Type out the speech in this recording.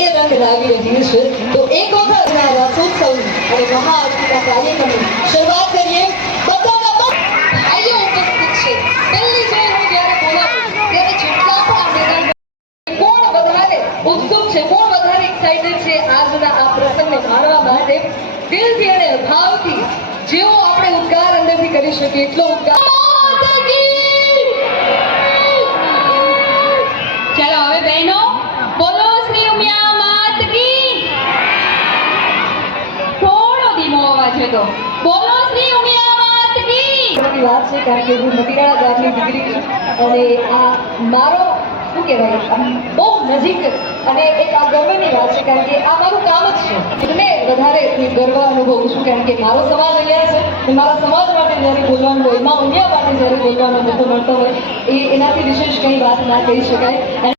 એ રંગ લાવી રહ્યું છે તો એક વખત આ રાસોત્સવ અને મહાઆરતીના કાર્યક્રમની શરૂઆત કરીએ. દિલથી અને ભાવથી જેવો આપણે ઉદ્ગાર અંદરથી કરી શકીએ, એટલો ઉદ્ગાર. ચાલો હવે બહેનો બોલો શ્રી ઉમિયા માત કી થોડો અવાજ હતો બોલો શ્રી ઉમિયા કી. વાત છે કારણ કે હું મતીરાળા ગામની દીકરી છું અને આ મારો, શું કહેવાય બહુ નજીક અને એક આ ગર્વની વાત છે કારણ કે આ મારું કામ જ છે. એટલે વધારે ગર્વ અનુભવું છું કારણ કે મારો સમાજ અહીંયા છે. મારા સમાજ માટે જ્યારે બોલવાનું હોય, માં ઉમિયા માટે જ્યારે બોલવાનો મોકો મળતો હોય, એ એનાથી વિશેષ કંઈ વાત ના કહી શકાય.